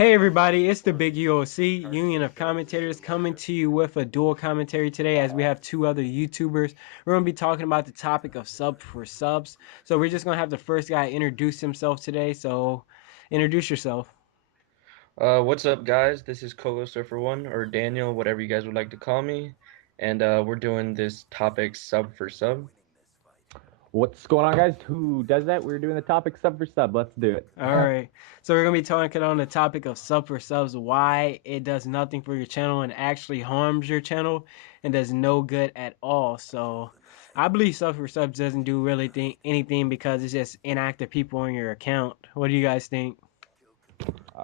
Hey everybody, it's the big UOC, Union of Commentators, coming to you with a dual commentary today as we have two other YouTubers. We're going to be talking about the topic of Sub4Subs. So we're just going to have the first guy introduce himself today. So introduce yourself. What's up, guys? This is Surfer1 or Daniel, whatever you guys would like to call me, and we're doing this topic sub for sub. What's going on, guys? Who does that? We're doing the topic sub for sub. Let's do it. All right. So we're going to be talking on the topic of Sub4Subs, why it does nothing for your channel and actually harms your channel and does no good at all. So I believe Sub4Subs doesn't do really anything because it's just inactive people on your account. What do you guys think?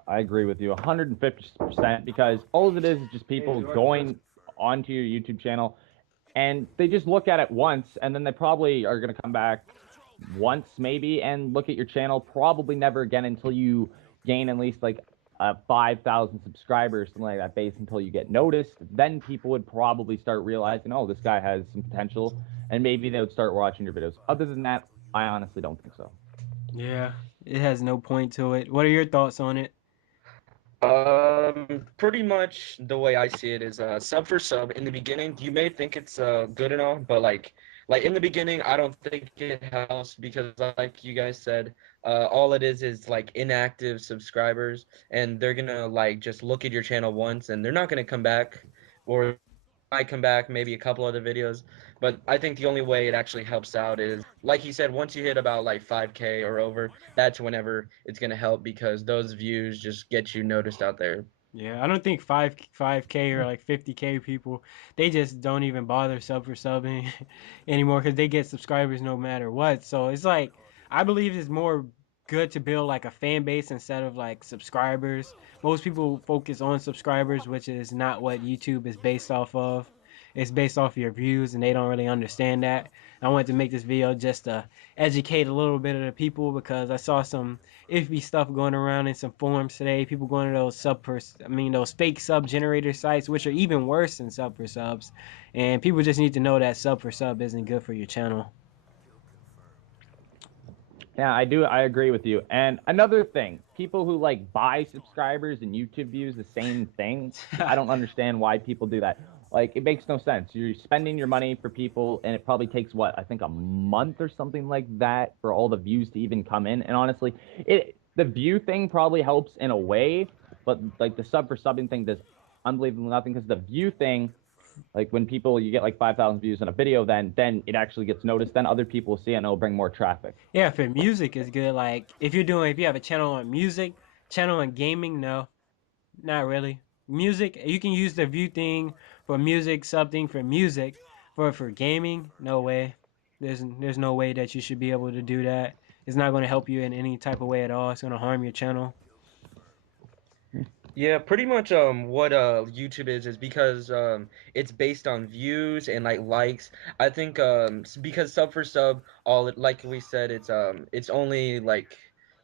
I agree with you 150% because all of it is just people going onto your YouTube channel and they just look at it once and then they probably are going to come back once maybe and look at your channel probably never again until you gain at least like 5,000 subscribers, something like that, base until you get noticed. Then people would probably start realizing, oh, this guy has some potential, and maybe they would start watching your videos. Other than that, I honestly don't think so. Yeah, it has no point to it. What are your thoughts on it? Pretty much the way I see it is sub for sub. In the beginning, you may think it's good and all, but like in the beginning, I don't think it helps because, like you guys said, all it is like inactive subscribers, and they're gonna like just look at your channel once, and they're not gonna come back, or might come back maybe a couple other videos. But I think the only way it actually helps out is, like he said, once you hit about like 5K or over, that's whenever it's gonna help because those views just get you noticed out there. Yeah, I don't think five K or like 50K people, they just don't even bother Sub4Subbing anymore because they get subscribers no matter what. So it's like I believe it's more good to build like a fan base instead of like subscribers. Most people focus on subscribers, which is not what YouTube is based off of. It's based off your views, and they don't really understand that. I wanted to make this video just to educate a little bit of the people because I saw some iffy stuff going around in some forums today. People going to those those fake sub generator sites, which are even worse than Sub4Subs. And people just need to know that Sub4Sub isn't good for your channel. Yeah, I do. I agree with you. And another thing, people who like buy subscribers and YouTube views, the same thing. I don't understand why people do that. Like, it makes no sense. You're spending your money for people, and it probably takes what, I think a month or something like that for all the views to even come in. And honestly, the view thing probably helps in a way, but like the sub for subbing thing does unbelievably nothing because the view thing, like when people you get like 5,000 views on a video, then it actually gets noticed. Then other people will see it and it'll bring more traffic. Yeah, for music is good. Like if you have a channel on music, channel on gaming, no, not really. Music, you can use the view thing for music, sub thing for music. For gaming, no way. There's no way that you should be able to do that. It's not going to help you in any type of way at all. It's going to harm your channel. Yeah, pretty much what YouTube is because it's based on views and like likes. I think because sub for sub, all it, like we said, it's only like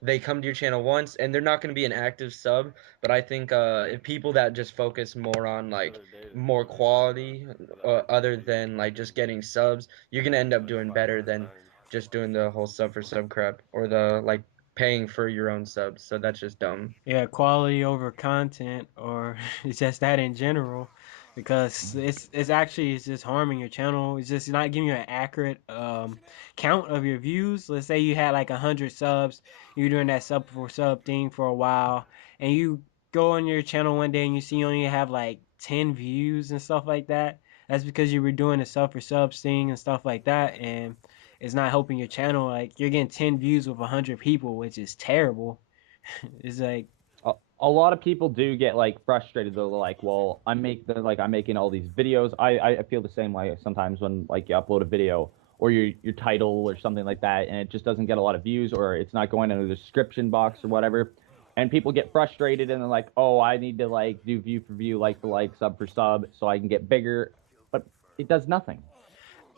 they come to your channel once and they're not going to be an active sub. But I think if people that just focus more on like more quality other than like just getting subs, you're gonna end up doing better than just doing the whole sub for sub crap or the like paying for your own subs. So that's just dumb. Yeah, quality over content, or it's just that in general, because it's just harming your channel. It's just not giving you an accurate count of your views. Let's say you had like 100 subs, you're doing that Sub4Sub thing for a while, and you go on your channel one day and you see you only have like 10 views and stuff like that. That's because you were doing the Sub4Subs thing and stuff like that, and it's not helping your channel. Like you're getting 10 views with 100 people, which is terrible. It's like A lot of people do get like frustrated though, like, well, I'm making all these videos. I feel the same way sometimes when like you upload a video or your title or something like that, and it just doesn't get a lot of views or it's not going into the description box or whatever. And people get frustrated and they're like, oh, I need to like do view for view, like for like, sub for sub, so I can get bigger. But it does nothing.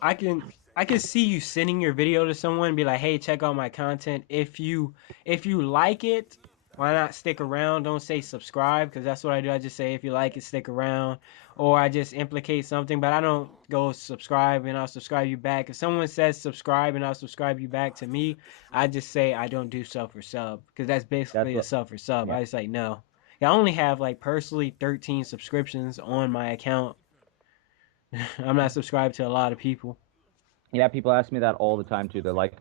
I can I can see you sending your video to someone and be like, "Hey, check out my content. If you like it, why not stick around? Don't say subscribe because that's what I do. I just say if you like it, stick around, or I just implicate something, but I don't go subscribe and I'll subscribe you back. If someone says subscribe and I'll subscribe you back to me, I just say I don't do Sub4Sub because that's That's basically a what, Sub4Sub. yeah. I just like no. I only have like personally 13 subscriptions on my account. I'm not subscribed to a lot of people. Yeah, people ask me that all the time too. They're like,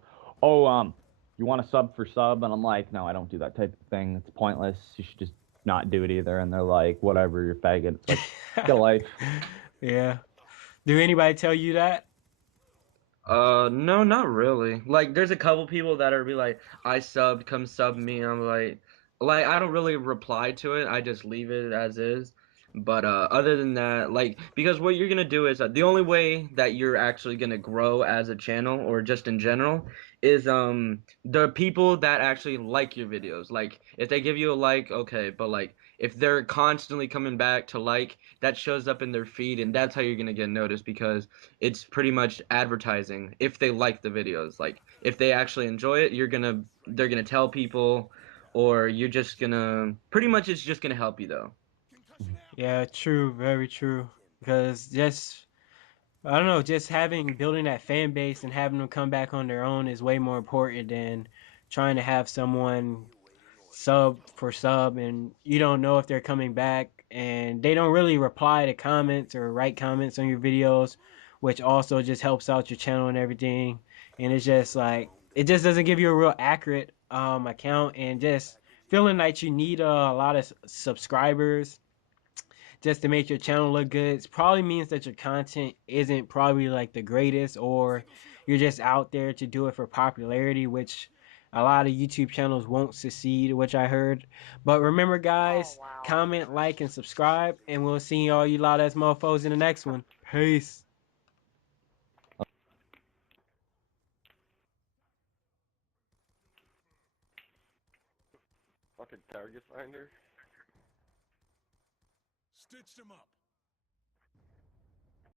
"Oh, you want a sub for sub?" And I'm like, "No, I don't do that type of thing. It's pointless. You should just not do it either." And they're like, "Whatever, you're a faggot." It's like, get a life. Yeah. Do anybody tell you that? No, not really. Like, there's a couple people that are be like, I subbed, come sub me. I'm like I don't really reply to it. I just leave it as is. But other than that, like, because what you're gonna do is the only way that you're actually gonna grow as a channel or just in general is the people that actually like your videos. Like, if they give you a like, okay, but like if they're constantly coming back to like, that shows up in their feed, and that's how you're gonna get noticed because it's pretty much advertising if they like the videos. Like if they actually enjoy it, they're gonna tell people, or you're just gonna pretty much it's just gonna help you though. Yeah, true, very true. Because just I don't know, just building that fan base and having them come back on their own is way more important than trying to have someone sub for sub and you don't know if they're coming back and they don't really reply to comments or write comments on your videos, which also just helps out your channel and everything. And it's just like it just doesn't give you a real accurate account and just feeling like you need a lot of subscribers just to make your channel look good. It probably means that your content isn't probably like the greatest, or you're just out there to do it for popularity, which a lot of YouTube channels won't succeed, which I heard. But remember, guys, comment, like, and subscribe, and we'll see all you lot ass mofos in the next one. Peace. Fucking target finder. Stitched him up.